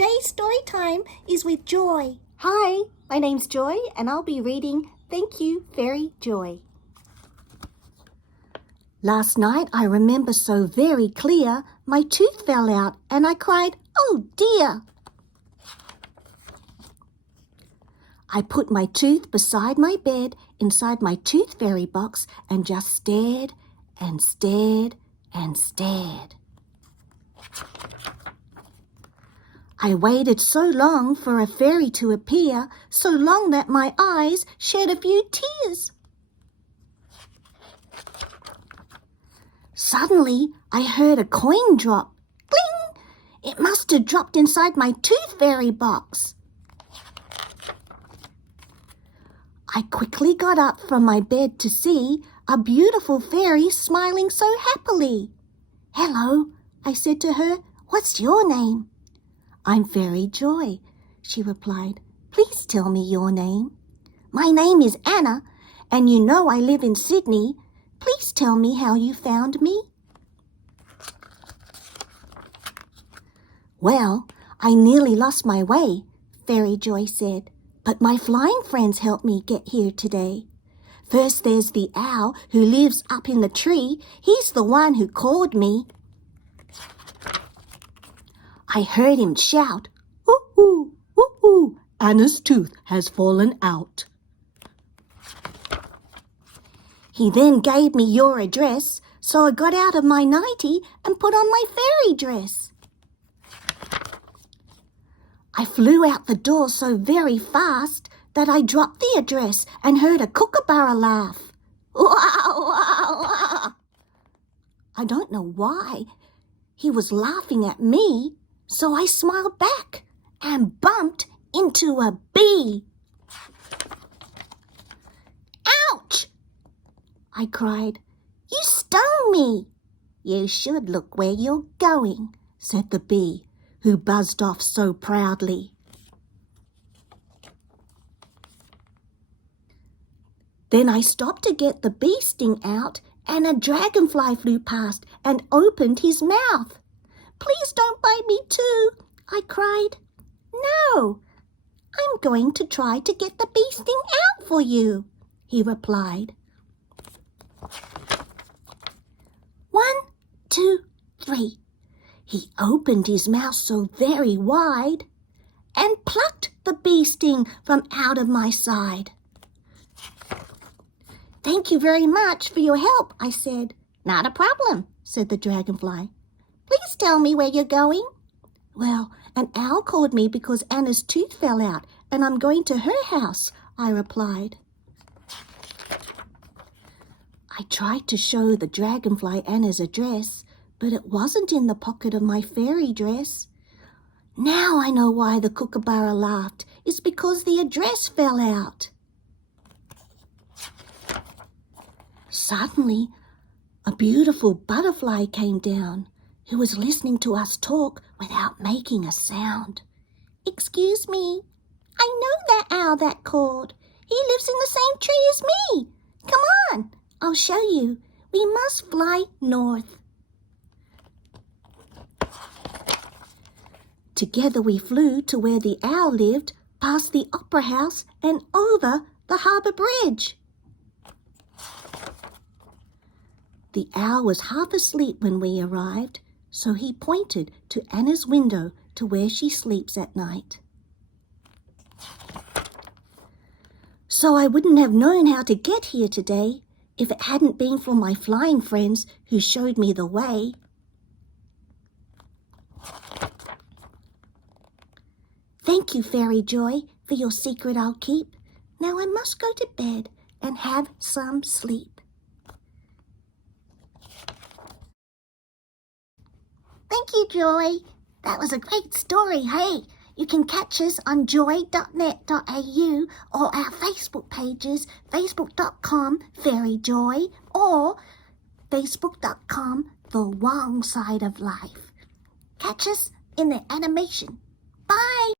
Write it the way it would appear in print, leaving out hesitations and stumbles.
Today's story time is with Joy. Hi, my name's Joy and I'll be reading Thank You, Fairy Joy. Last night I remember so very clear, my tooth fell out and I cried, "Oh dear!" I put my tooth beside my bed inside my tooth fairy box and just stared and stared and stared. I waited so long for a fairy to appear, so long that my eyes shed a few tears. Suddenly, I heard a coin drop. Cling! It must have dropped inside my tooth fairy box. I quickly got up from my bed to see a beautiful fairy smiling so happily. "Hello," I said to her. "What's your name?" "I'm Fairy Joy," she replied. "Please tell me your name." "My name is Anna, and you know I live in Sydney. Please tell me how you found me." "Well, I nearly lost my way," Fairy Joy said, "but my flying friends helped me get here today. First there's the owl who lives up in the tree. He's the one who called me. I heard him shout, 'Ooh, ooh, ooh, Anna's tooth has fallen out.' He then gave me your address, so I got out of my nightie and put on my fairy dress. I flew out the door so very fast that I dropped the address and heard a kookaburra laugh. Wow, wow, wow. I don't know why he was laughing at me, so I smiled back and bumped into a bee. "Ouch!" I cried. "You stung me." "You should look where you're going," said the bee, who buzzed off so proudly. Then I stopped to get the bee sting out, and a dragonfly flew past and opened his mouth. "Please don't bite me too," I cried. "No, I'm going to try to get the bee sting out for you," he replied. 1, 2, 3. He opened his mouth so very wide and plucked the bee sting from out of my side. "Thank you very much for your help," I said. "Not a problem," said the dragonfly. "Please tell me where you're going." "Well, an owl called me because Anna's tooth fell out and I'm going to her house," I replied. I tried to show the dragonfly Anna's address, but it wasn't in the pocket of my fairy dress. Now I know why the kookaburra laughed. It's because the address fell out. Suddenly, a beautiful butterfly came down, who was listening to us talk without making a sound. "Excuse me, I know that owl that called. He lives in the same tree as me. Come on, I'll show you. We must fly north." Together we flew to where the owl lived, past the opera house and over the harbour bridge. The owl was half asleep when we arrived, so he pointed to Anna's window to where she sleeps at night. So I wouldn't have known how to get here today if it hadn't been for my flying friends who showed me the way. Thank you, Fairy Joy, for your secret I'll keep. Now I must go to bed and have some sleep. Thank you, Joy. That was a great story, hey? You can catch us on joy.net.au or our Facebook pages, facebook.com/fairyjoy or facebook.com/the Wong Side of Life. Catch us in the animation. Bye!